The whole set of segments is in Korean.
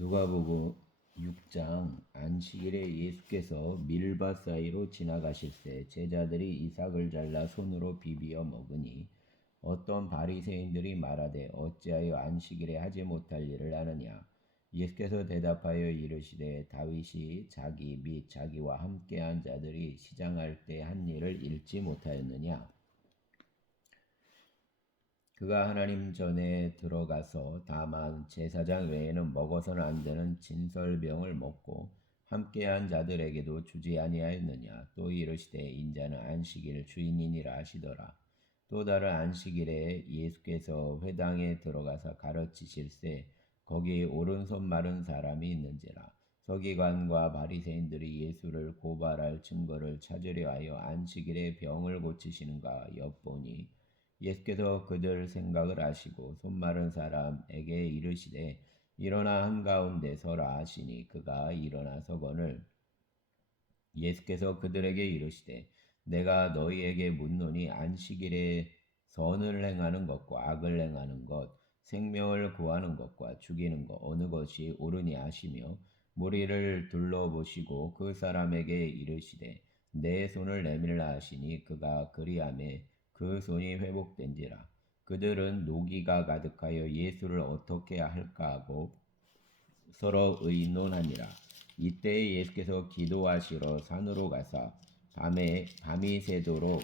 누가복음 6장 안식일에 예수께서 밀밭 사이로 지나가실새 제자들이 이삭을 잘라 손으로 비비어 먹으니 어떤 바리새인들이 말하되 어찌하여 안식일에 하지 못할 일을 하느냐. 예수께서 대답하여 이르시되 다윗이 자기 및 자기와 함께한 자들이 시장할 때 한 일을 읽지 못하였느냐. 그가 하나님 전에 들어가서 다만 제사장 외에는 먹어서는 안 되는 진설병을 먹고 함께한 자들에게도 주지 아니하였느냐. 또 이르시되 인자는 안식일 주인이니라 하시더라. 또 다른 안식일에 예수께서 회당에 들어가서 가르치실새 거기 오른손 마른 사람이 있는지라. 서기관과 바리새인들이 예수를 고발할 증거를 찾으려 하여 안식일에 병을 고치시는가 엿보니 예수께서 그들 생각을 아시고 손 마른 사람에게 이르시되 일어나 한가운데 서라 하시니 그가 일어나 서거늘 예수께서 그들에게 이르시되 내가 너희에게 묻노니 안식일에 선을 행하는 것과 악을 행하는 것 생명을 구하는 것과 죽이는 것 어느 것이 옳으니 하시며 무리를 둘러보시고 그 사람에게 이르시되 내 손을 내밀라 하시니 그가 그리하매 그 손이 회복된지라. 그들은 노기가 가득하여 예수를 어떻게 할까 하고 서로 의논하니라. 이때 예수께서 기도하시러 산으로 가사 밤이 새도록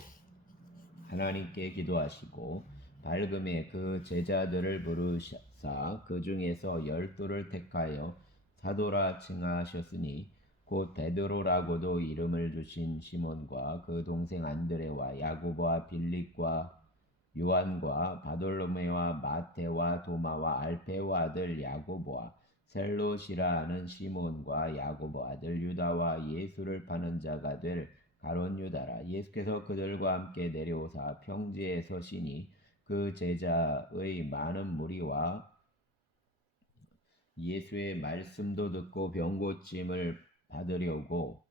하나님께 기도하시고 밝음에 그 제자들을 부르사 그 중에서 12를 택하여 사도라 칭하셨으니 곧 베드로라고도 이름을 주신 시몬과 그 동생 안드레와 야고보와 빌립과 요한과 바돌로메와 마테와 도마와 알페와 아들 야고보와 셀롯이라 하는 시몬과 야고보 아들 유다와 예수를 파는 자가 될 가롯 유다라. 예수께서 그들과 함께 내려오사 평지에 서시니 그 제자의 많은 무리와 예수의 말씀도 듣고 병 고침을 받으려고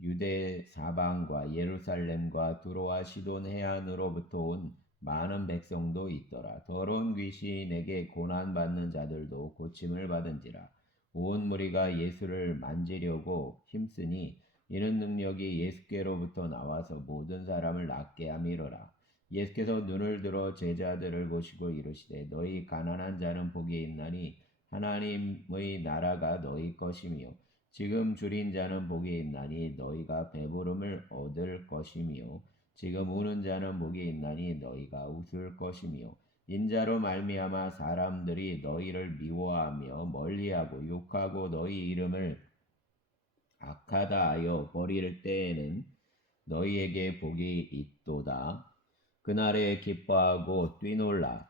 유대 사방과 예루살렘과 두로와 시돈 해안으로부터 온 많은 백성도 있더라. 더러운 귀신에게 고난받는 자들도 고침을 받은지라. 온 무리가 예수를 만지려고 힘쓰니 이는 능력이 예수께로부터 나와서 모든 사람을 낫게 함이로라. 예수께서 눈을 들어 제자들을 보시고 이르시되 너희 가난한 자는 복이 있나니 하나님의 나라가 너희 것이며 지금 줄인 자는 복이 있나니 너희가 배부름을 얻을 것이며 지금 우는 자는 복이 있나니 너희가 웃을 것이며 인자로 말미암아 사람들이 너희를 미워하며 멀리하고 욕하고 너희 이름을 악하다 하여 버릴 때에는 너희에게 복이 있도다. 그날에 기뻐하고 뛰놀라.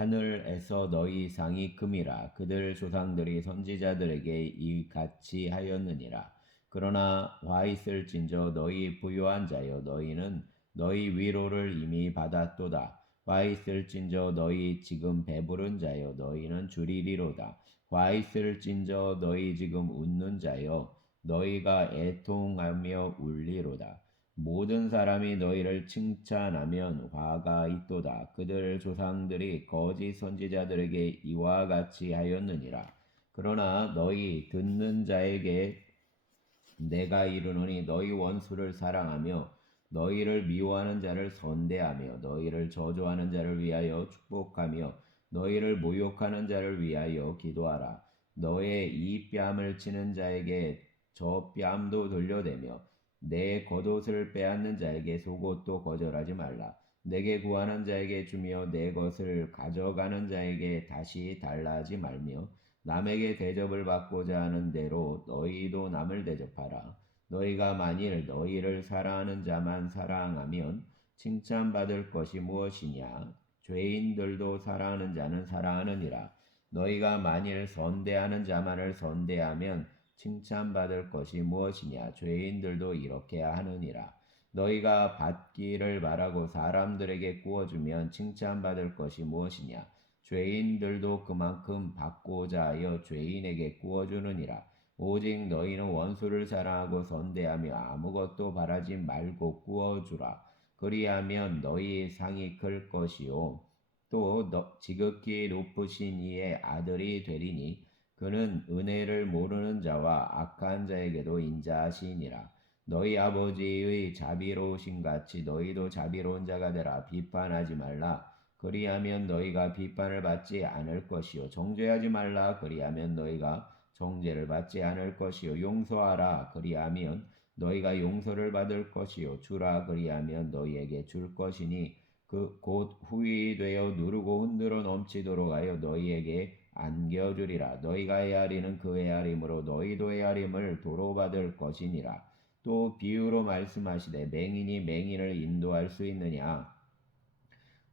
하늘에서 너희 상이 금이라. 그들 조상들이 선지자들에게 이같이 하였느니라. 그러나 화 있을진저 너희 부유한 자여 너희는 너희 위로를 이미 받았도다. 화 있을진저 너희 지금 배부른 자여 너희는 주리리로다. 화 있을진저 너희 지금 웃는 자여 너희가 애통하며 울리로다. 모든 사람이 너희를 칭찬하면 화가 있도다. 그들 조상들이 거짓 선지자들에게 이와 같이 하였느니라. 그러나 너희 듣는 자에게 내가 이르노니 너희 원수를 사랑하며 너희를 미워하는 자를 선대하며 너희를 저주하는 자를 위하여 축복하며 너희를 모욕하는 자를 위하여 기도하라. 너의 이 뺨을 치는 자에게 저 뺨도 돌려대며 내 겉옷을 빼앗는 자에게 속옷도 거절하지 말라. 내게 구하는 자에게 주며 내 것을 가져가는 자에게 다시 달라 하지 말며 남에게 대접을 받고자 하는 대로 너희도 남을 대접하라. 너희가 만일 너희를 사랑하는 자만 사랑하면 칭찬받을 것이 무엇이냐? 죄인들도 사랑하는 자는 사랑하느니라. 너희가 만일 선대하는 자만을 선대하면 칭찬받을 것이 무엇이냐? 죄인들도 이렇게 하느니라. 너희가 받기를 바라고 사람들에게 구워주면 칭찬받을 것이 무엇이냐? 죄인들도 그만큼 받고자 하여 죄인에게 구워주느니라. 오직 너희는 원수를 사랑하고 선대하며 아무것도 바라지 말고 구워주라. 그리하면 너희 상이 클 것이요. 또 지극히 높으신 이의 아들이 되리니 그는 은혜를 모르는 자와 악한 자에게도 인자하시니라. 너희 아버지의 자비로우신 같이 너희도 자비로운 자가 되라. 비판하지 말라. 그리하면 너희가 비판을 받지 않을 것이요. 정죄하지 말라. 그리하면 너희가 정죄를 받지 않을 것이요. 용서하라. 그리하면 너희가 용서를 받을 것이요. 주라. 그리하면 너희에게 줄 것이니 그 곧 후이 되어 누르고 흔들어 넘치도록 하여 너희에게 안겨주리라. 너희가 헤아리는 그 헤아림으로 너희도 헤아림을 도로 받을 것이니라. 또 비유로 말씀하시되 맹인이 맹인을 인도할 수 있느냐?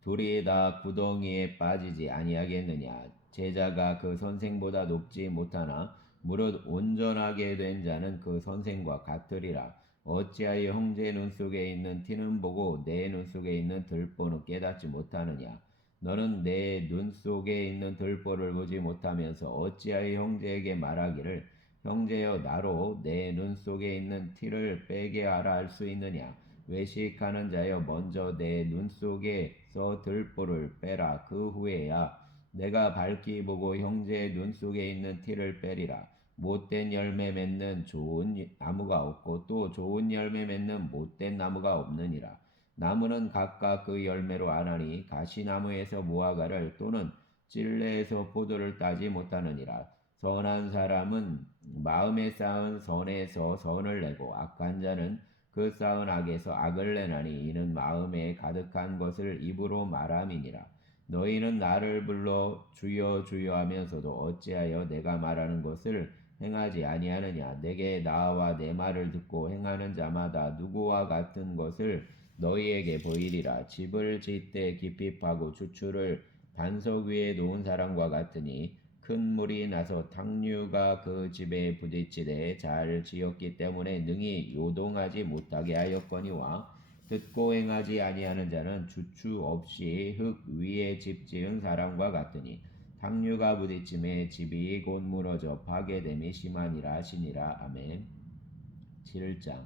둘이 다 구덩이에 빠지지 아니하겠느냐? 제자가 그 선생보다 높지 못하나 무릇 온전하게 된 자는 그 선생과 같으리라. 어찌하여 형제 눈 속에 있는 티는 보고 내 눈 속에 있는 들보는 깨닫지 못하느냐? 너는 내 눈 속에 있는 들보를 보지 못하면서 어찌하여 형제에게 말하기를 형제여 나로 내 눈 속에 있는 티를 빼게 하라 할 수 있느냐? 외식하는 자여 먼저 내 눈 속에서 들보를 빼라. 그 후에야 내가 밝히 보고 형제의 눈 속에 있는 티를 빼리라. 못된 열매 맺는 좋은 나무가 없고 또 좋은 열매 맺는 못된 나무가 없느니라. 나무는 각각 그 열매로 아나니 가시나무에서 무화과를 또는 찔레에서 포도를 따지 못하느니라. 선한 사람은 마음에 쌓은 선에서 선을 내고 악한 자는 그 쌓은 악에서 악을 내나니 이는 마음에 가득한 것을 입으로 말함이니라. 너희는 나를 불러 주여 주여 하면서도 어찌하여 내가 말하는 것을 행하지 아니하느냐? 내게 나와 내 말을 듣고 행하는 자마다 누구와 같은 것을 너희에게 보이리라. 집을 짓되 깊이 파고 주추를 반석 위에 놓은 사람과 같으니 큰 물이 나서 탕류가 그 집에 부딪히되 잘 지었기 때문에 능히 요동하지 못하게 하였거니와 듣고 행하지 아니하는 자는 주추 없이 흙 위에 집 지은 사람과 같으니 탕류가 부딪힘에 집이 곧 무너져 파괴됨이 심하니라 하시니라. 아멘. 7장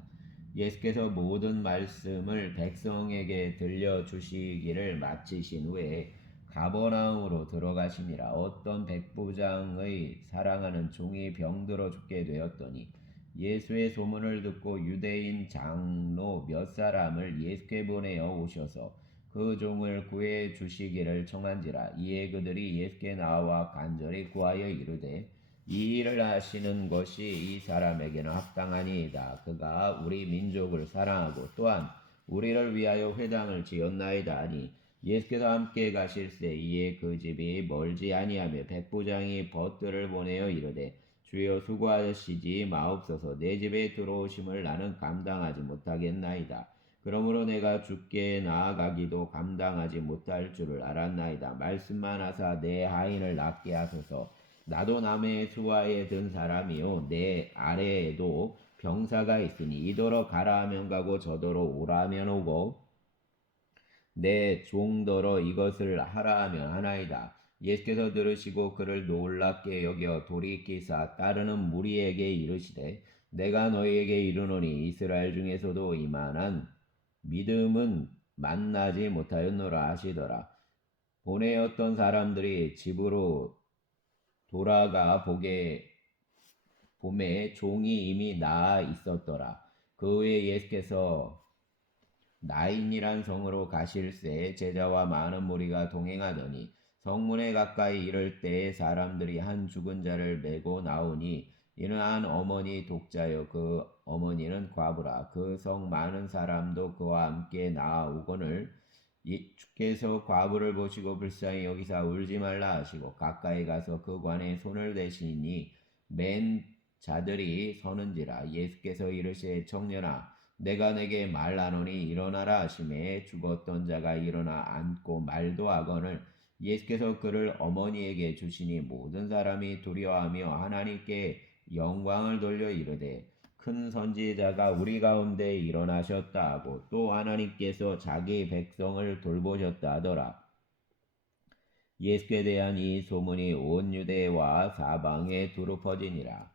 예수께서 모든 말씀을 백성에게 들려주시기를 마치신 후에 가버나움으로 들어가시니라. 어떤 백부장의 사랑하는 종이 병들어 죽게 되었더니 예수의 소문을 듣고 유대인 장로 몇 사람을 예수께 보내어 오셔서 그 종을 구해 주시기를 청한지라. 이에 그들이 예수께 나와 간절히 구하여 이르되 이 일을 하시는 것이 이 사람에게는 합당하니이다. 그가 우리 민족을 사랑하고 또한 우리를 위하여 회당을 지었나이다 하니 예수께서 함께 가실새 이에 그 집이 멀지 아니하며 백부장이 벗들을 보내어 이르되 주여 수고하시지 마옵소서. 내 집에 들어오심을 나는 감당하지 못하겠나이다. 그러므로 내가 주께 나아가기도 감당하지 못할 줄을 알았나이다. 말씀만 하사 내 하인을 낫게 하소서. 나도 남의 수하에 든 사람이요 내 아래에도 병사가 있으니 이더러 가라 하면 가고 저더러 오라 하면 오고 내 종더러 이것을 하라 하면 하나이다. 예수께서 들으시고 그를 놀랍게 여겨 돌이키사 따르는 무리에게 이르시되 내가 너희에게 이르노니 이스라엘 중에서도 이만한 믿음은 만나지 못하였노라 하시더라. 보내었던 사람들이 집으로 돌아가 봄에 종이 이미 나아 있었더라. 그 후에 예수께서 나인이란 성으로 가실새 제자와 많은 무리가 동행하더니 성문에 가까이 이를 때에 사람들이 한 죽은 자를 메고 나오니 이는 한 어머니 독자여 그 어머니는 과부라. 그 성 많은 사람도 그와 함께 나아오거늘 주께서 과부를 보시고 불쌍히 여기사 울지 말라 하시고 가까이 가서 그 관에 손을 대시니 맨 자들이 서는지라. 예수께서 이르시되 청년아 내가 내게 말하노니 일어나라 하시매 죽었던 자가 일어나 앉고 말도 하거늘 예수께서 그를 어머니에게 주시니 모든 사람이 두려워하며 하나님께 영광을 돌려 이르되 큰 선지자가 우리 가운데 일어나셨다 하고 또 하나님께서 자기 백성을 돌보셨다 하더라. 예수께 대한 이 소문이 온 유대와 사방에 두루 퍼지니라.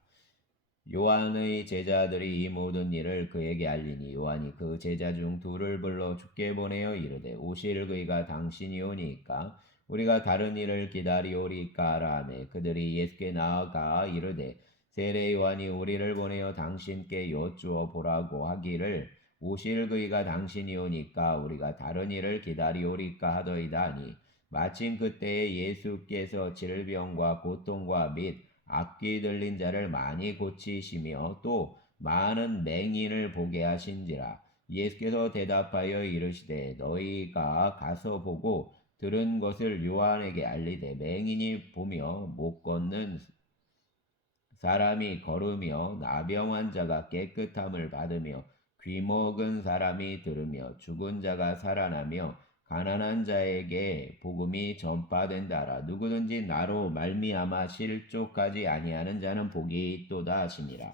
요한의 제자들이 이 모든 일을 그에게 알리니 요한이 그 제자 중 둘을 불러 주께 보내어 이르되 오실 그이가 당신이 오니까 우리가 다른 일을 기다리오리까 하라 하매 그들이 예수께 나아가 이르되 세례 요한이 우리를 보내어 당신께 여쭈어 보라고 하기를 오실 그이가 당신이오니까 우리가 다른 일을 기다리오리까 하더이다 하니 마침 그때에 예수께서 질병과 고통과 및 악귀 들린 자를 많이 고치시며 또 많은 맹인을 보게 하신지라. 예수께서 대답하여 이르시되 너희가 가서 보고 들은 것을 요한에게 알리되 맹인이 보며 못 걷는 사람이 걸으며 나병 환자가 깨끗함을 받으며 귀먹은 사람이 들으며 죽은 자가 살아나며 가난한 자에게 복음이 전파된다라. 누구든지 나로 말미암아 실족하지 아니하는 자는 복이 있도다 하시니라.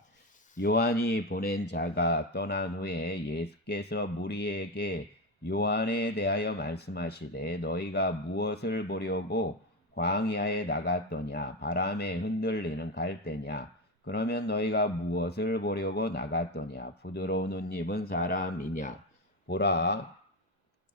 요한이 보낸 자가 떠난 후에 예수께서 무리에게 요한에 대하여 말씀하시되 너희가 무엇을 보려고 광야에 나갔더냐 바람에 흔들리는 갈대냐 그러면 너희가 무엇을 보려고 나갔더냐 부드러운 옷 입은 사람이냐 보라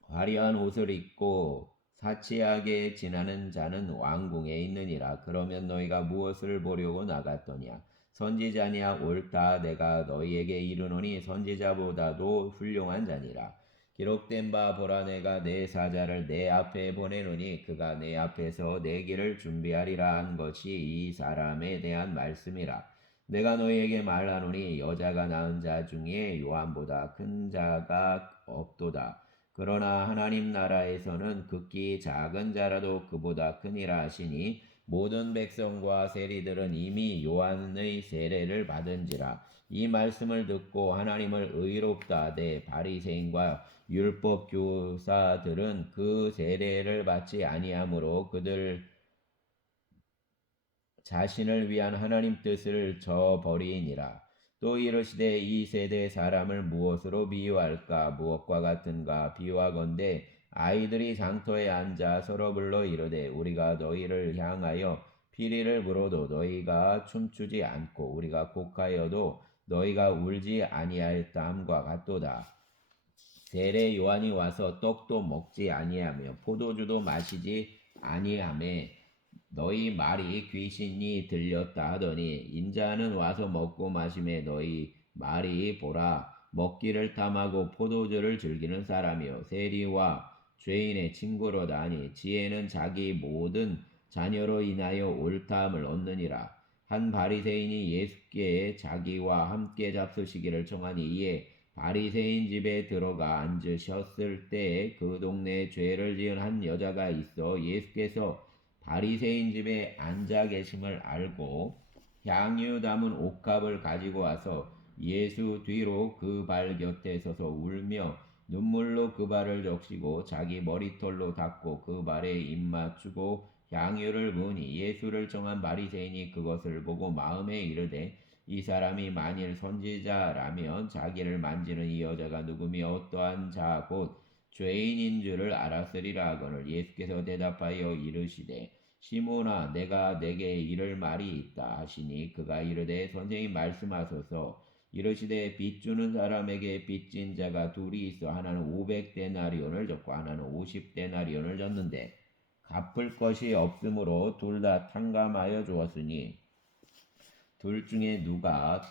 화려한 옷을 입고 사치하게 지나는 자는 왕궁에 있느니라. 그러면 너희가 무엇을 보려고 나갔더냐 선지자냐 옳다 내가 너희에게 이르노니 선지자보다도 훌륭한 자니라. 기록된 바 보라 내가 내 사자를 내 앞에 보내노니 그가 내 앞에서 내 길을 준비하리라 한 것이 이 사람에 대한 말씀이라. 내가 너희에게 말하노니 여자가 낳은 자 중에 요한보다 큰 자가 없도다. 그러나 하나님 나라에서는 극히 작은 자라도 그보다 크니라 하시니 모든 백성과 세리들은 이미 요한의 세례를 받은지라. 이 말씀을 듣고 하나님을 의롭다 하되 바리새인과 율법 교사들은 그 세례를 받지 아니하므로 그들 자신을 위한 하나님 뜻을 저버리니라. 또 이르시되 이 세대 사람을 무엇으로 비유할까 무엇과 같은가 비유하건대 아이들이 장터에 앉아 서로 불러 이르되 우리가 너희를 향하여 피리를 불어도 너희가 춤추지 않고 우리가 곡하여도 너희가 울지 아니하였다함과 같도다. 세례 요한이 와서 떡도 먹지 아니하며 포도주도 마시지 아니하매 너희 말이 귀신이 들렸다 하더니 인자는 와서 먹고 마심에 너희 말이 보라 먹기를 탐하고 포도주를 즐기는 사람이요 세리와 죄인의 친구로다 하니 지혜는 자기 모든 자녀로 인하여 옳다함을 얻느니라. 한 바리새인이 예수께 자기와 함께 잡수시기를 청하니 이에 바리새인 집에 들어가 앉으셨을 때 그 동네에 죄를 지은 한 여자가 있어 예수께서 바리새인 집에 앉아 계심을 알고 향유 담은 옥합을 가지고 와서 예수 뒤로 그 발 곁에 서서 울며 눈물로 그 발을 적시고 자기 머리털로 닦고 그 발에 입 맞추고 향유를 부으니 예수를 청한 바리새인이 그것을 보고 마음에 이르되 이 사람이 만일 선지자라면 자기를 만지는 이 여자가 누구며 어떠한 자 곧 죄인인 줄을 알았으리라 하거늘 예수께서 대답하여 이르시되 시몬아 내가 내게 이를 말이 있다 하시니 그가 이르되 선생님 말씀하소서 이르시되 빚주는 사람에게 빚진 자가 둘이 있어 하나는 500데나리온을 졌고 하나는 50데나리온을 졌는데 갚을 것이 없으므로 둘 다 탕감하여 주었으니 둘 중에 누가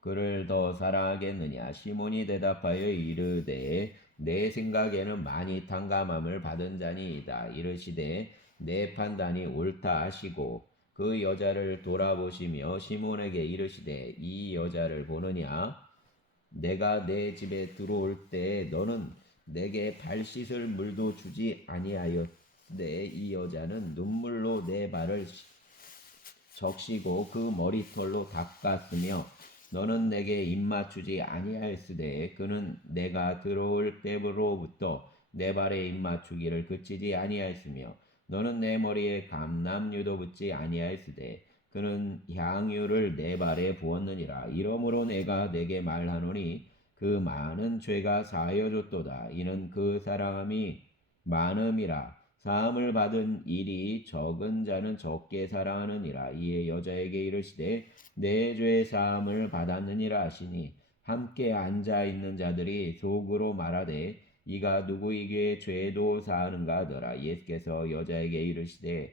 그를 더 사랑하겠느냐 시몬이 대답하여 이르되 내 생각에는 많이 탕감함을 받은 자니이다. 이르시되 내 판단이 옳다 하시고 그 여자를 돌아보시며 시몬에게 이르시되 이 여자를 보느냐 내가 내 집에 들어올 때 너는 내게 발 씻을 물도 주지 아니하였되 이 여자는 눈물로 내 발을 적시고 그 머리털로 닦았으며 너는 내게 입맞추지 아니하였으되 그는 내가 들어올 때로부터 내 발에 입맞추기를 그치지 아니하였으며 너는 내 머리에 감람유도 붓지 아니하였으되 그는 향유를 내 발에 부었느니라. 이러므로 내가 내게 말하노니 그 많은 죄가 사하여졌도다. 이는 그 사랑함이 많음이라. 사함을 받은 일이 적은 자는 적게 사랑하느니라. 이에 여자에게 이르시되 내 죄 사함을 받았느니라 하시니 함께 앉아 있는 자들이 속으로 말하되 이가 누구에게 죄도 사하는가 하더라. 예수께서 여자에게 이르시되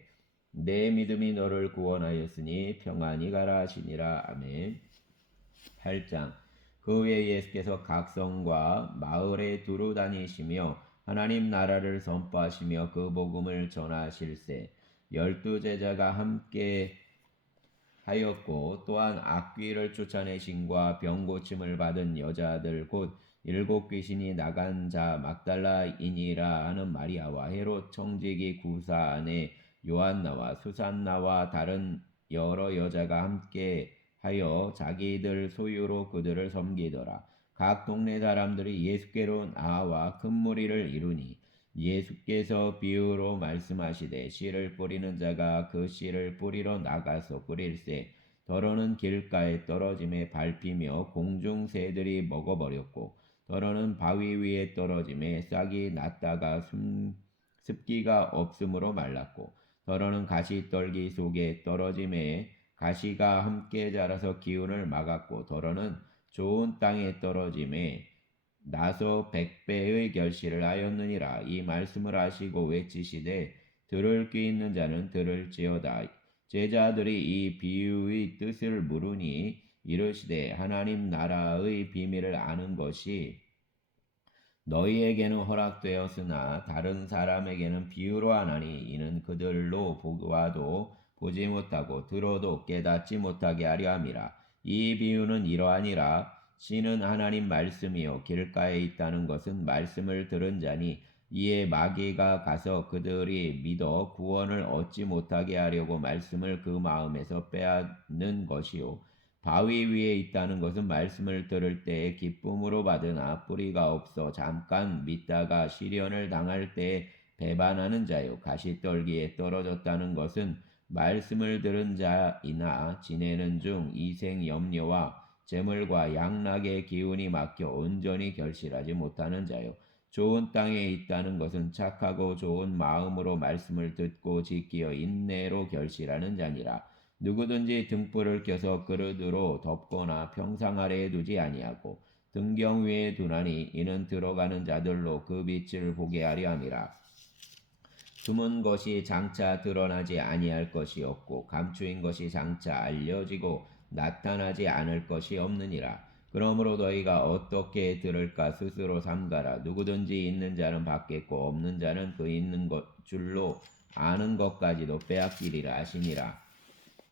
내 믿음이 너를 구원하였으니 평안히 가라 하시니라. 아멘. 8장. 그 후에 예수께서 각 성과 마을에 두루 다니시며 하나님 나라를 선포하시며 그 복음을 전하실세. 12제자가 함께 하였고 또한 악귀를 쫓아내신과 병 고침을 받은 여자들 곧 7귀신이 나간 자 막달라인이라 하는 마리아와 헤롯 청지기 구사 아내 요한나와 수산나와 다른 여러 여자가 함께 하여 자기들 소유로 그들을 섬기더라. 각 동네 사람들이 예수께로 나와 큰 무리를 이루니 예수께서 비유로 말씀하시되 씨를 뿌리는 자가 그 씨를 뿌리러 나가서 뿌릴새 더러는 길가에 떨어짐에 밟히며 공중 새들이 먹어버렸고 더러는 바위 위에 떨어짐에 싹이 났다가 습기가 없으므로 말랐고 더러는 가시떨기 속에 떨어짐에 가시가 함께 자라서 기운을 막았고 더러는 좋은 땅에 떨어짐에 나서 100배의 결실을 하였느니라. 이 말씀을 하시고 외치시되 들을 귀 있는 자는 들을지어다. 제자들이 이 비유의 뜻을 물으니 이르시되 하나님 나라의 비밀을 아는 것이 너희에게는 허락되었으나 다른 사람에게는 비유로 하나니 이는 그들로 보아도 보지 못하고 들어도 깨닫지 못하게 하려 함이라. 이 비유는 이러하니라. 씨는 하나님 말씀이요 길가에 있다는 것은 말씀을 들은 자니 이에 마귀가 가서 그들이 믿어 구원을 얻지 못하게 하려고 말씀을 그 마음에서 빼앗는 것이요 바위 위에 있다는 것은 말씀을 들을 때에 기쁨으로 받으나 뿌리가 없어 잠깐 믿다가 시련을 당할 때에 배반하는 자요 가시떨기에 떨어졌다는 것은 말씀을 들은 자이나 지내는 중 이생 염려와 재물과 양락의 기운이 막혀 온전히 결실하지 못하는 자요 좋은 땅에 있다는 것은 착하고 좋은 마음으로 말씀을 듣고 지키어 인내로 결실하는 자니라. 누구든지 등불을 켜서 그릇으로 덮거나 평상 아래에 두지 아니하고 등경 위에 두나니 이는 들어가는 자들로 그 빛을 보게 하려 함이라. 숨은 것이 장차 드러나지 아니할 것이 없고 감추인 것이 장차 알려지고 나타나지 않을 것이 없느니라. 그러므로 너희가 어떻게 들을까 스스로 삼가라. 누구든지 있는 자는 받겠고 없는 자는 그 있는 것 줄로 아는 것까지도 빼앗기리라 하시니라.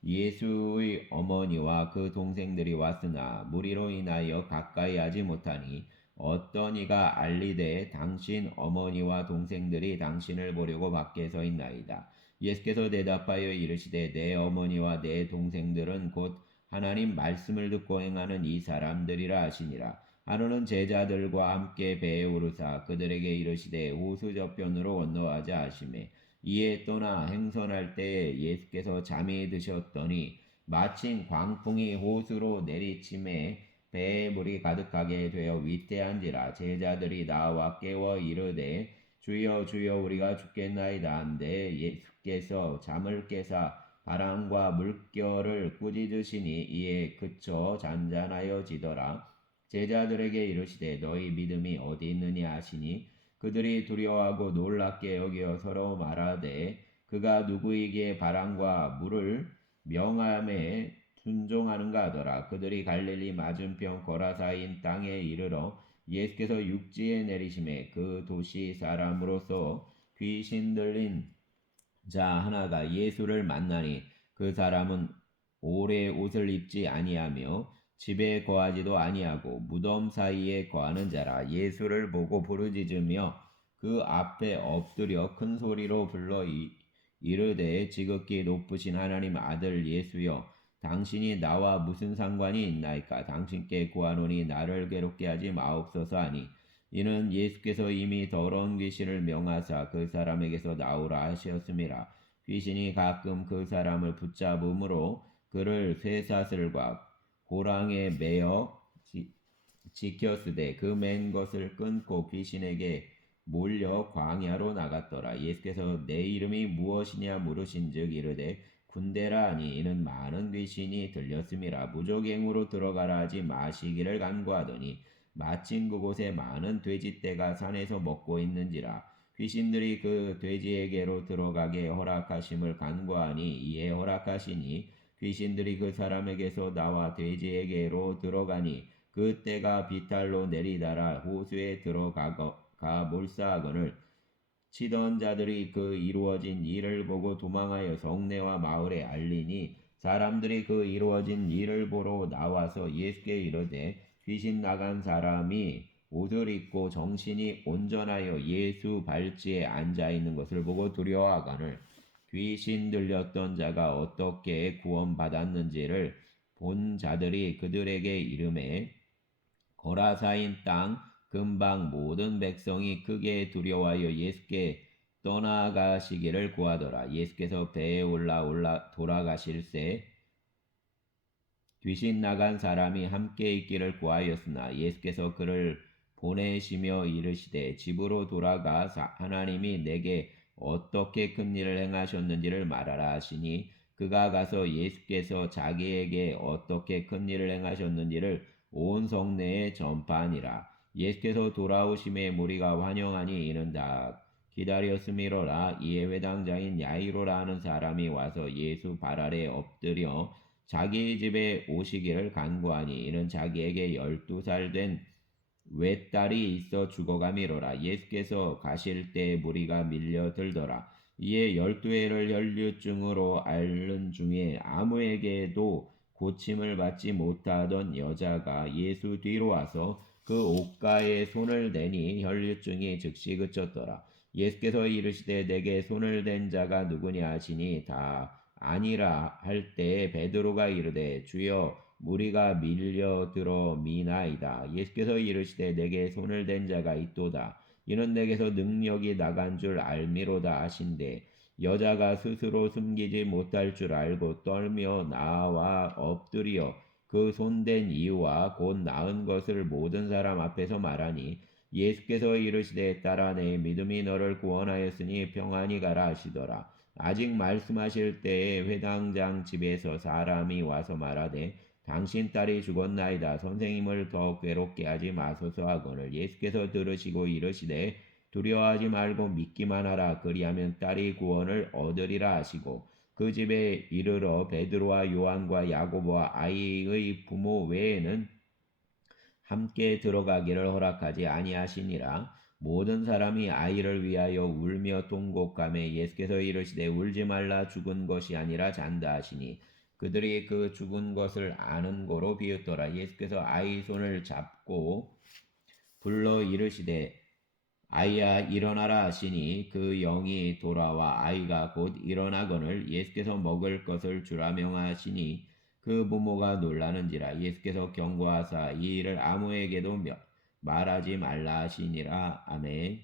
예수의 어머니와 그 동생들이 왔으나 무리로 인하여 가까이 하지 못하니 어떤 이가 알리되 당신 어머니와 동생들이 당신을 보려고 밖에 서 있나이다. 예수께서 대답하여 이르시되 내 어머니와 내 동생들은 곧 하나님 말씀을 듣고 행하는 이 사람들이라 하시니라. 하루는 제자들과 함께 배에 오르사 그들에게 이르시되 호수 저편으로 건너가자 하시매 이에 떠나 행선할 때에 예수께서 잠이 드셨더니 마침 광풍이 호수로 내리침에 배에 물이 가득하게 되어 위태한지라. 제자들이 나와 깨워 이르되 주여 주여 우리가 죽겠나이다 한데 예수께서 잠을 깨사 바람과 물결을 꾸짖으시니 이에 그쳐 잔잔하여지더라. 제자들에게 이르시되 너희 믿음이 어디 있느냐 하시니 그들이 두려워하고 놀랍게 여겨 서로 말하되 그가 누구에게 바람과 물을 명함에 순종하는가 하더라. 그들이 갈릴리 맞은편 거라사인 땅에 이르러 예수께서 육지에 내리심에 그 도시 사람으로서 귀신 들린 자 하나가 예수를 만나니 그 사람은 오래 옷을 입지 아니하며 집에 거하지도 아니하고 무덤 사이에 거하는 자라. 예수를 보고 부르짖으며 그 앞에 엎드려 큰 소리로 불러 이르되 지극히 높으신 하나님 아들 예수여 당신이 나와 무슨 상관이 있나이까. 당신께 구하노니 나를 괴롭게 하지 마옵소서 하니 이는 예수께서 이미 더러운 귀신을 명하사 그 사람에게서 나오라 하셨음이라. 귀신이 가끔 그 사람을 붙잡음으로 그를 쇠사슬과 고랑에 매어 지켰으되 그 맨 것을 끊고 귀신에게 몰려 광야로 나갔더라. 예수께서 내 이름이 무엇이냐 물으신즉 이르되 군대라 하니 이는 많은 귀신이 들렸음이라. 무조갱으로 들어가라 하지 마시기를 간구하더니 마침 그곳에 많은 돼지떼가 산에서 먹고 있는지라. 귀신들이 그 돼지에게로 들어가게 허락하심을 간구하니 이에 허락하시니 귀신들이 그 사람에게서 나와 돼지에게로 들어가니 그 떼가 비탈로 내리달아 호수에 들어가 몰사하거늘 치던 자들이 그 이루어진 일을 보고 도망하여 성내와 마을에 알리니 사람들이 그 이루어진 일을 보러 나와서 예수께 이르되 귀신 나간 사람이 옷을 입고 정신이 온전하여 예수 발치에 앉아 있는 것을 보고 두려워하거늘 귀신 들렸던 자가 어떻게 구원받았는지를 본 자들이 그들에게 이르매 거라사인 땅 근방 모든 백성이 크게 두려워하여 예수께 떠나가시기를 구하더라. 예수께서 배에 올라 돌아가실새 귀신 나간 사람이 함께 있기를 구하였으나 예수께서 그를 보내시며 이르시되 집으로 돌아가 하나님이 내게 어떻게 큰 일을 행하셨는지를 말하라 하시니 그가 가서 예수께서 자기에게 어떻게 큰 일을 행하셨는지를 온 성내에 전파하니라. 예수께서 돌아오심에 무리가 환영하니 이는 다 기다렸음이로라. 이에 회당장인 야이로라 하는 사람이 와서 예수 발 아래 엎드려 자기 집에 오시기를 간구하니 이는 자기에게 12살 된 외딸이 있어 죽어가미로라. 예수께서 가실 때 무리가 밀려들더라. 이에 12해를 혈류증으로 앓는 중에 아무에게도 고침을 받지 못하던 여자가 예수 뒤로 와서 그 옷가에 손을 대니 혈류증이 즉시 그쳤더라. 예수께서 이르시되 내게 손을 댄 자가 누구냐 하시니 다 아니라 할 때 베드로가 이르되 주여 무리가 밀려들어 미나이다. 예수께서 이르시되 내게 손을 댄 자가 있도다. 이는 내게서 능력이 나간 줄 알미로다 하신대 여자가 스스로 숨기지 못할 줄 알고 떨며 나와 엎드려 그 손댄 이유와 곧 나은 것을 모든 사람 앞에서 말하니 예수께서 이르시되 딸아 내 믿음이 너를 구원하였으니 평안히 가라 하시더라. 아직 말씀하실 때에 회당장 집에서 사람이 와서 말하되 당신 딸이 죽었나이다. 선생님을 더 괴롭게 하지 마소서 하거늘 예수께서 들으시고 이르시되 두려워하지 말고 믿기만 하라. 그리하면 딸이 구원을 얻으리라 하시고 그 집에 이르러 베드로와 요한과 야고보와 아이의 부모 외에는 함께 들어가기를 허락하지 아니하시니라. 모든 사람이 아이를 위하여 울며 통곡하며 예수께서 이르시되 울지 말라 죽은 것이 아니라 잔다 하시니 그들이 그 죽은 것을 아는 거로 비웃더라. 예수께서 아이 손을 잡고 불러 이르시되 아이야 일어나라 하시니 그 영이 돌아와 아이가 곧 일어나거늘 예수께서 먹을 것을 주라 명하시니 그 부모가 놀라는지라. 예수께서 경고하사 이 일을 아무에게도 말하지 말라 하시니라. 아멘.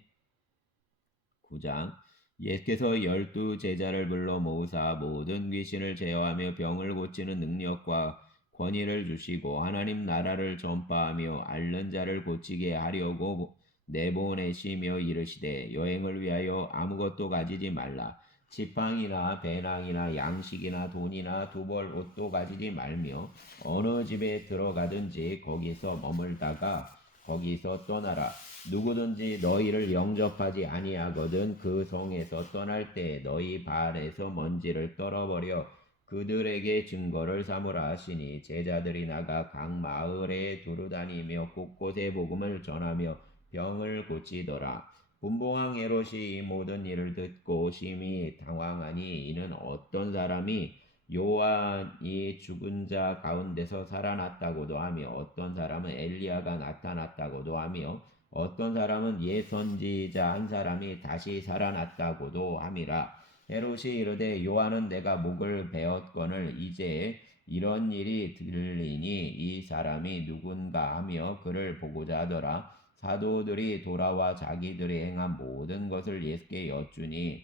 9장 예수께서 12 제자를 불러 모으사 모든 귀신을 제어하며 병을 고치는 능력과 권위를 주시고 하나님 나라를 전파하며 앓는 자를 고치게 하려고 내보내시며 이르시되 여행을 위하여 아무것도 가지지 말라. 지팡이나 배낭이나 양식이나 돈이나 두벌 옷도 가지지 말며 어느 집에 들어가든지 거기서 머물다가 거기서 떠나라. 누구든지 너희를 영접하지 아니하거든 그 성에서 떠날 때 너희 발에서 먼지를 떨어버려 그들에게 증거를 삼으라 하시니 제자들이 나가 각 마을에 두루다니며 곳곳에 복음을 전하며 병을 고치더라. 분봉왕 헤롯이 이 모든 일을 듣고 심히 당황하니 이는 어떤 사람이 요한이 죽은 자 가운데서 살아났다고도 하며 어떤 사람은 엘리야가 나타났다고도 하며 어떤 사람은 옛 선지자 한 사람이 다시 살아났다고도 함이라. 헤롯이 이르되 요한은 내가 목을 베었거늘 이제 이런 일이 들리니 이 사람이 누군가 하며 그를 보고자 하더라. 사도들이 돌아와 자기들이 행한 모든 것을 예수께 여쭈니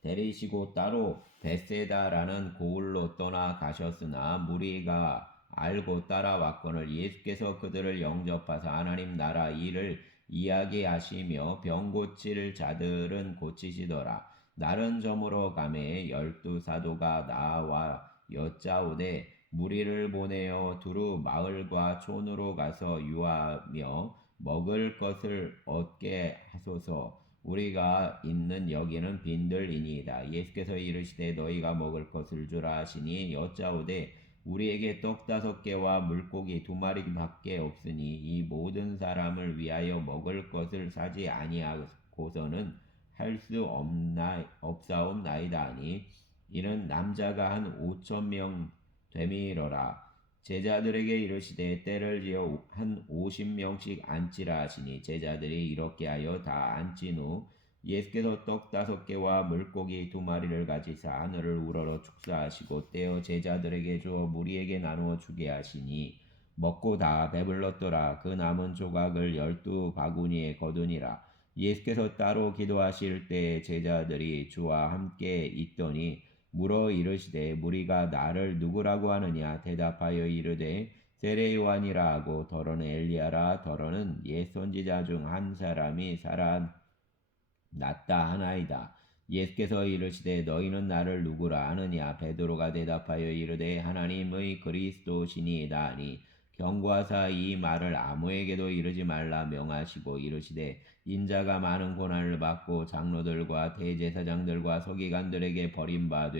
데리시고 따로 벳세다라는 고을로 떠나 가셨으나 무리가 알고 따라왔거늘 예수께서 그들을 영접하사 하나님 나라 일을 이야기하시며 병 고칠 자들은 고치시더라. 날은 저물어 가매 12 사도가 나와 여짜오되 무리를 보내어 두루 마을과 촌으로 가서 유하며 먹을 것을 얻게 하소서. 우리가 있는 여기는 빈들이니이다. 예수께서 이르시되 너희가 먹을 것을 주라 하시니 여짜오되 우리에게 떡 5개와 물고기 2마리밖에 없으니 이 모든 사람을 위하여 먹을 것을 사지 아니하고서는 할 수 없사옵나이다 하니 이는 남자가 한 5,000명 되미이러라. 제자들에게 이르시되 때를 지어 한 50명씩 앉히라 하시니 제자들이 이렇게 하여 다 앉힌 후 예수께서 떡 5개와 물고기 2마리를 가지사 하늘을 우러러 축사하시고 떼어 제자들에게 주어 무리에게 나누어 주게 하시니 먹고 다 배불렀더라. 그 남은 조각을 12바구니에 거두니라. 예수께서 따로 기도하실 때 제자들이 주와 함께 있더니 물어 이르시되 무리가 나를 누구라고 하느냐. 대답하여 이르되 세례 요한이라 하고 더러는 엘리야라. 더러는 옛 선지자 중 한 사람이 살아났다 하나이다. 예수께서 이르시되 너희는 나를 누구라 하느냐. 베드로가 대답하여 이르되 하나님의 그리스도시니이다 하니 경고하사 이 말을 아무에게도 이르지 말라 명하시고 이르시되 인자가 많은 고난을 받고 장로들과 대제사장들과 서기관들에게 버림받아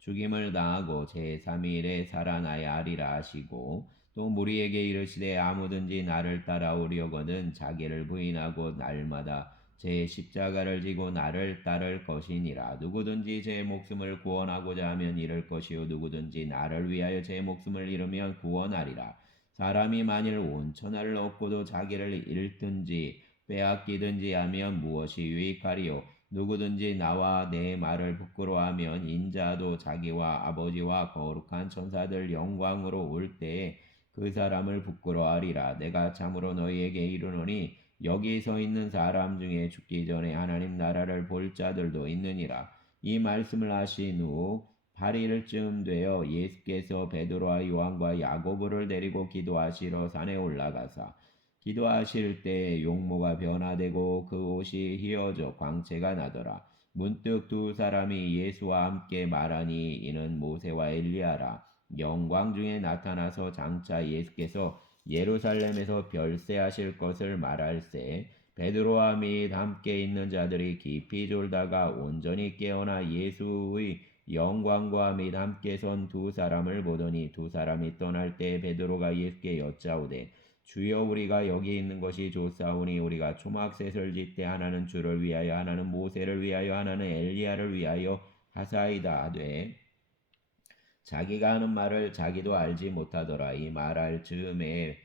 죽임을 당하고 제3일에 살아나야 하리라 하시고 또 무리에게 이르시되 아무든지 나를 따라오려거든 자기를 부인하고 날마다 제 십자가를 지고 나를 따를 것이니라. 누구든지 제 목숨을 구원하고자 하면 잃을 것이요 누구든지 나를 위하여 제 목숨을 잃으면 구원하리라. 사람이 만일 온 천하를 얻고도 자기를 잃든지 빼앗기든지 하면 무엇이 유익하리요. 누구든지 나와 내 말을 부끄러워하면 인자도 자기와 아버지와 거룩한 천사들 영광으로 올 때에 그 사람을 부끄러워하리라. 내가 참으로 너희에게 이르노니 여기 서 있는 사람 중에 죽기 전에 하나님 나라를 볼 자들도 있느니라. 이 말씀을 하신 후 8일쯤 되어 예수께서 베드로와 요한과 야고보를 데리고 기도하시러 산에 올라가사 기도하실 때 용모가 변화되고 그 옷이 휘어져 광채가 나더라. 문득 두 사람이 예수와 함께 말하니 이는 모세와 엘리야라. 영광 중에 나타나서 장차 예수께서 예루살렘에서 별세하실 것을 말할세. 베드로와 및 함께 있는 자들이 깊이 졸다가 온전히 깨어나 예수의 영광과 및 함께 선 두 사람을 보더니 두 사람이 떠날 때 베드로가 예수께 여짜오되 주여 우리가 여기 있는 것이 좋사오니 우리가 초막셋을 짓되 하나는 주를 위하여 하나는 모세를 위하여 하나는 엘리야를 위하여 하사이다 하되 자기가 하는 말을 자기도 알지 못하더라. 이 말할 즈음에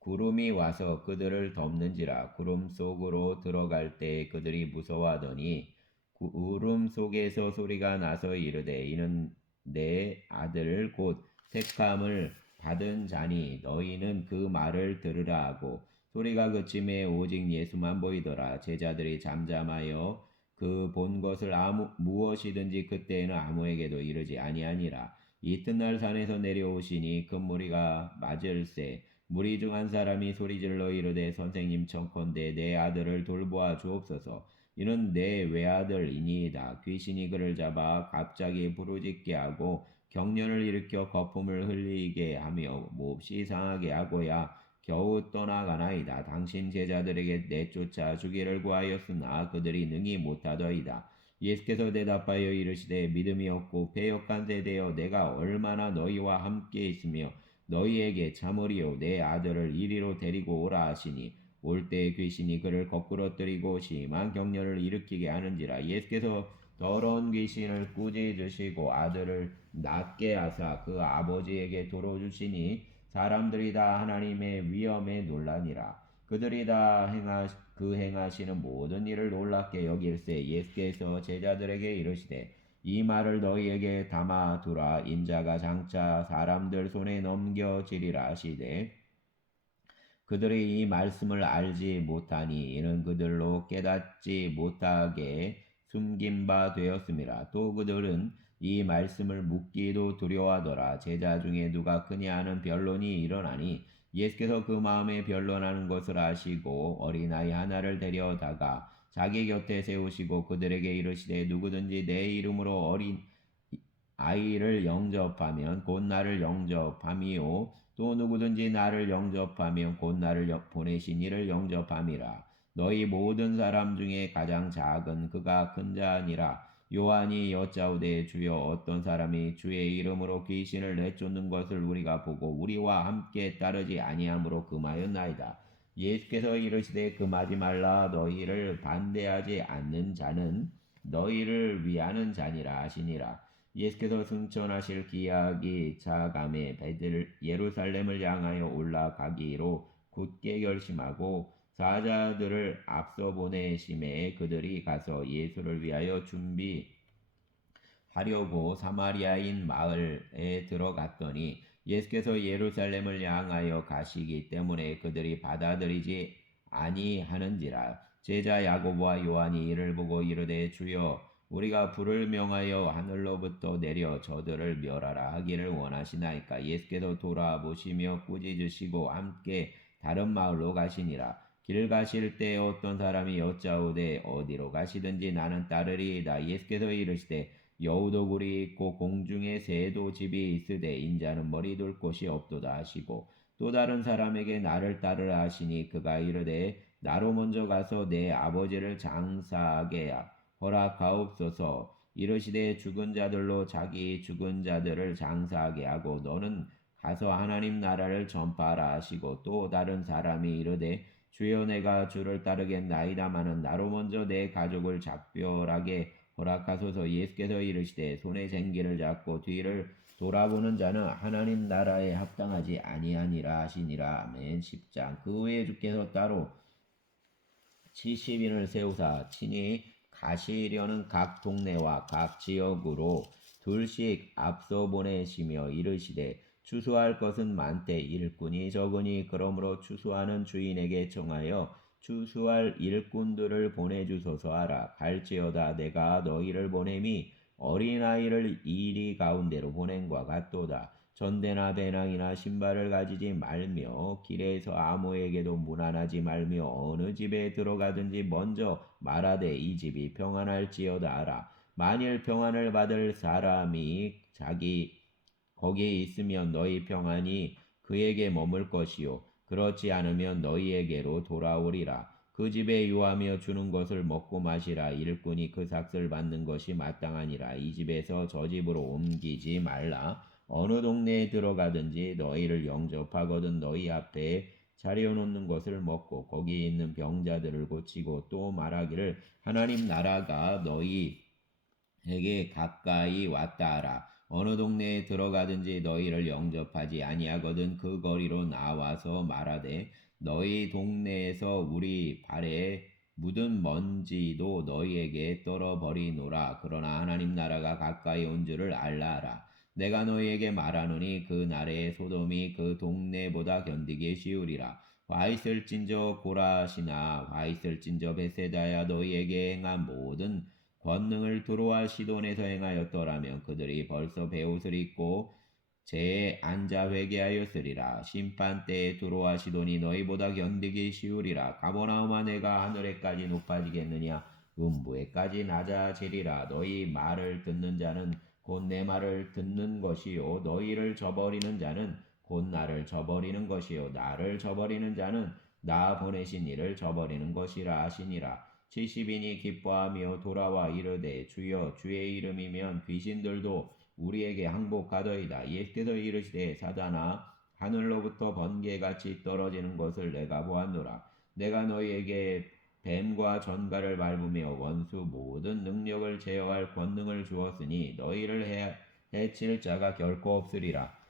구름이 와서 그들을 덮는지라. 구름 속으로 들어갈 때 그들이 무서워하더니 구름 속에서 소리가 나서 이르되 이는 내 아들 곧 택함을 받은 자니 너희는 그 말을 들으라 하고 소리가 그침에 오직 예수만 보이더라. 제자들이 잠잠하여 그 본 것을 무엇이든지 그때에는 아무에게도 이르지 아니하니라. 이튿날 산에서 내려오시니 큰 무리가 맞을세. 무리 중 한 사람이 소리질러 이르되 선생님 청컨대 내 아들을 돌보아 주옵소서. 이는 내 외아들이니이다. 귀신이 그를 잡아 갑자기 부르짖게 하고 경련을 일으켜 거품을 흘리게 하며 몹시 상하게 하고야 겨우 떠나가나이다. 당신 제자들에게 내쫓아 주기를 구하였으나 그들이 능히 못하더이다. 예수께서 대답하여 이르시되 믿음이 없고 패역한 세대여 내가 얼마나 너희와 함께 있으며 너희에게 참으리요 내 아들을 이리로 데리고 오라 하시니 올 때 귀신이 그를 거꾸러뜨리고 심한 경련을 일으키게 하는지라. 예수께서 더러운 귀신을 꾸짖으시고 아들을 낫게 하사 그 아버지에게 돌어주시니 사람들이 다 하나님의 위엄에 놀라니라. 그들이 다 행하시는 모든 일을 놀랍게 여길세. 예수께서 제자들에게 이르시되 이 말을 너희에게 담아두라. 인자가 장차 사람들 손에 넘겨지리라 하시되 그들이 이 말씀을 알지 못하니 이는 그들로 깨닫지 못하게 숨긴 바 되었음이라. 또 그들은 이 말씀을 묻기도 두려워하더라. 제자 중에 누가 크냐 하는 변론이 일어나니 예수께서 그 마음에 변론하는 것을 아시고 어린아이 하나를 데려다가 자기 곁에 세우시고 그들에게 이르시되 누구든지 내 이름으로 어린 아이를 영접하면 곧 나를 영접함이요 또 누구든지 나를 영접하면 곧 나를 보내신 이를 영접함이라. 너희 모든 사람 중에 가장 작은 그가 큰 자니라. 요한이 여짜오되 주여 어떤 사람이 주의 이름으로 귀신을 내쫓는 것을 우리가 보고 우리와 함께 따르지 아니함으로 금하였나이다. 예수께서 이르시되 금하지 말라. 너희를 반대하지 않는 자는 너희를 위하는 자니라 하시니라. 예수께서 승천하실 기약이 차감에 예루살렘을 향하여 올라가기로 굳게 결심하고 사자들을 앞서 보내심에 그들이 가서 예수를 위하여 준비하려고 사마리아인 마을에 들어갔더니 예수께서 예루살렘을 향하여 가시기 때문에 그들이 받아들이지 아니하는지라. 제자 야고보와 요한이 이를 보고 이르되 주여 우리가 불을 명하여 하늘로부터 내려 저들을 멸하라 하기를 원하시나이까. 예수께서 돌아보시며 꾸짖으시고 함께 다른 마을로 가시니라. 길 가실 때 어떤 사람이 여짜오되 어디로 가시든지 나는 따르리이다. 예수께서 이르시되 여우도 굴이 있고 공중에 새도 집이 있으되 인자는 머리 둘 곳이 없도다 하시고 또 다른 사람에게 나를 따르라 하시니 그가 이르되 나로 먼저 가서 내 아버지를 장사하게 허락하옵소서. 이르시되 죽은 자들로 자기 죽은 자들을 장사하게 하고 너는 가서 하나님 나라를 전파하라 하시고 또 다른 사람이 이르되 주여 내가 주를 따르겠나이다마는 나로 먼저 내 가족을 작별하게 허락하소서. 예수께서 이르시되 손에 쟁기를 잡고 뒤를 돌아보는 자는 하나님 나라에 합당하지 아니하니라 하시니라. 아멘. 10장. 그 후에 주께서 따로 70인을 세우사 친히 가시려는 각 동네와 각 지역으로 둘씩 앞서 보내시며 이르시되 추수할 것은 많되 일꾼이 적으니 그러므로 추수하는 주인에게 청하여 추수할 일꾼들을 보내주소서 하라. 갈지어다 내가 너희를 보냄이 어린아이를 이리 가운데로 보낸과 같도다. 전대나 배낭이나 신발을 가지지 말며 길에서 아무에게도 무난하지 말며 어느 집에 들어가든지 먼저 말하되 이 집이 평안할지어다 하라. 만일 평안을 받을 사람이 거기에 있으면 너희 평안이 그에게 머물 것이요 그렇지 않으면 너희에게로 돌아오리라. 그 집에 유하며 주는 것을 먹고 마시라. 일꾼이 그 삭을 받는 것이 마땅하니라. 이 집에서 저 집으로 옮기지 말라. 어느 동네에 들어가든지 너희를 영접하거든 너희 앞에 차려놓는 것을 먹고 거기에 있는 병자들을 고치고 또 말하기를 하나님 나라가 너희에게 가까이 왔다 하라. 어느 동네에 들어가든지 너희를 영접하지 아니하거든 그 거리로 나와서 말하되 너희 동네에서 우리 발에 묻은 먼지도 너희에게 떨어버리노라. 그러나 하나님 나라가 가까이 온 줄을 알라 하라. 내가 너희에게 말하노니 그 날에 소돔이 그 동네보다 견디기 쉬우리라. 화 있을진저 고라시나 화 있을진저 베세다야 너희에게 행한 모든 권능을 두로와 시돈에서 행하였더라면 그들이 벌써 베옷을 입고 재에 앉아 회개하였으리라. 심판 때에 두로와 시돈이 너희보다 견디기 쉬우리라. 가버나움아 내가 하늘에까지 높아지겠느냐 음부에까지 낮아지리라. 너희 말을 듣는 자는 곧 내 말을 듣는 것이요 너희를 저버리는 자는 곧 나를 저버리는 것이요 나를 저버리는 자는 나 보내신 이를 저버리는 것이라 하시니라. 70인이 기뻐하며 돌아와 이르되 주여 주의 이름이면 귀신들도 우리에게 항복하더이다. 예수께서 이르시되 사단아 하늘로부터 번개같이 떨어지는 것을 내가 보았노라. 내가 너희에게 뱀과 전갈을 밟으며 원수 모든 능력을 제어할 권능을 주었으니 너희를 해칠 자가 결코 없으리라.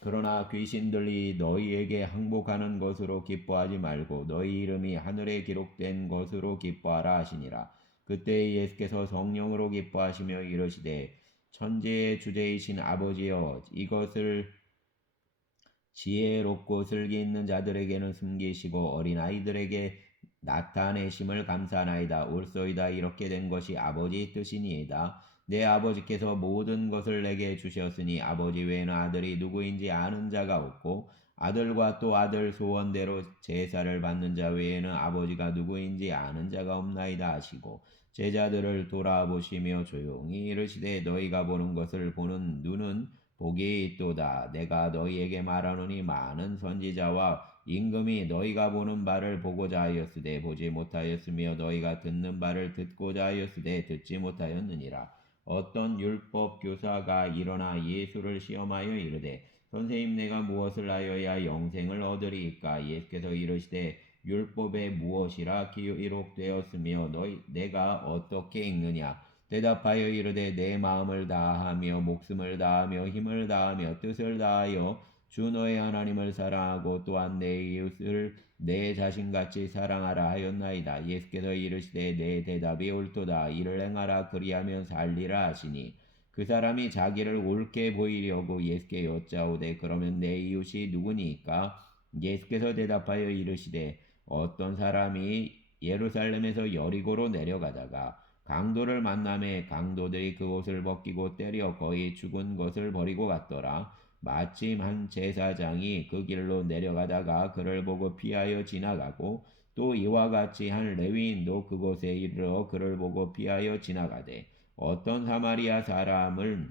그러나 귀신들이 너희에게 항복하는 것으로 기뻐하지 말고 너희 이름이 하늘에 기록된 것으로 기뻐하라 하시니라. 그때 예수께서 성령으로 기뻐하시며 이르시되 천지의 주제이신 아버지여 이것을 지혜롭고 슬기 있는 자들에게는 숨기시고 어린아이들에게 나타내심을 감사하나이다. 옳소이다. 이렇게 된 것이 아버지 뜻이니이다. 내 아버지께서 모든 것을 내게 주셨으니 아버지 외에는 아들이 누구인지 아는 자가 없고 아들과 또 아들 소원대로 제사를 받는 자 외에는 아버지가 누구인지 아는 자가 없나이다 하시고 제자들을 돌아보시며 조용히 이르시되 너희가 보는 것을 보는 눈은 복이 있도다. 내가 너희에게 말하노니 많은 선지자와 임금이 너희가 보는 바를 보고자 하였으되 보지 못하였으며 너희가 듣는 바를 듣고자 하였으되 듣지 못하였느니라. 어떤 율법 교사가 일어나 예수를 시험하여 이르되 선생님 내가 무엇을 하여야 영생을 얻으리이까? 예수께서 이르시되 율법에 무엇이라 기록되었으며 내가 어떻게 읽느냐? 대답하여 이르되 내 마음을 다하며 목숨을 다하며 힘을 다하며 뜻을 다하여 주 너의 하나님을 사랑하고 또한 내 이웃을 내 자신같이 사랑하라 하였나이다. 예수께서 이르시되 내 대답이 옳도다. 이를 행하라 그리하면 살리라 하시니 그 사람이 자기를 옳게 보이려고 예수께 여짜오되 그러면 내 이웃이 누구니까? 예수께서 대답하여 이르시되 어떤 사람이 예루살렘에서 여리고로 내려가다가 강도를 만남에 강도들이 그 옷을 벗기고 때려 거의 죽은 것을 버리고 갔더라. 마침 한 제사장이 그 길로 내려가다가 그를 보고 피하여 지나가고 또 이와 같이 한 레위인도 그곳에 이르러 그를 보고 피하여 지나가되 어떤 사마리아 사람을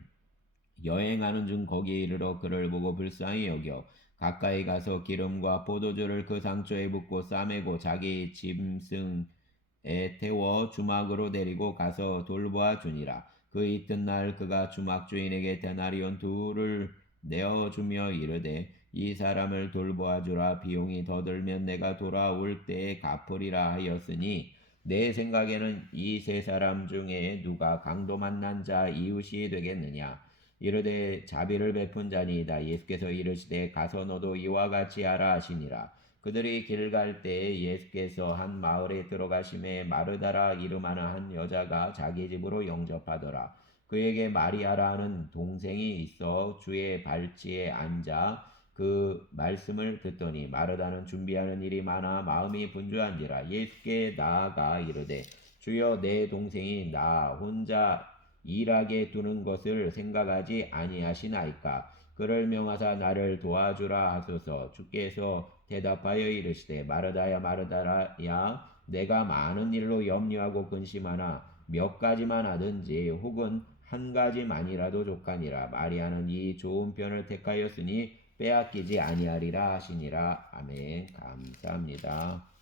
여행하는 중 거기에 이르러 그를 보고 불쌍히 여겨 가까이 가서 기름과 포도주를 그 상처에 붓고 싸매고 자기 짐승에 태워 주막으로 데리고 가서 돌보아 주니라. 그 이튿날 그가 주막 주인에게 데나리온 둘을 내어주며 이르되 이 사람을 돌보아 주라. 비용이 더 들면 내가 돌아올 때에 갚으리라 하였으니 내 생각에는 이 세 사람 중에 누가 강도 만난 자 이웃이 되겠느냐? 이르되 자비를 베푼 자니이다. 예수께서 이르시되 가서 너도 이와 같이 하라 하시니라. 그들이 길 갈 때에 예수께서 한 마을에 들어가심에 마르다라 이름하는 한 여자가 자기 집으로 영접하더라. 그에게 마리아라 하는 동생이 있어 주의 발치에 앉아 그 말씀을 듣더니 마르다는 준비하는 일이 많아 마음이 분주한지라. 예수께 나아가 이르되 주여 내 동생이 나 혼자 일하게 두는 것을 생각하지 아니하시나이까? 그를 명하사 나를 도와주라 하소서. 주께서 대답하여 이르시되 마르다야 마르다야 내가 많은 일로 염려하고 근심하나 몇 가지만 하든지 혹은 한 가지만이라도 족하니라. 마리아는 이 좋은 편을 택하였으니 빼앗기지 아니하리라 하시니라. 아멘. 감사합니다.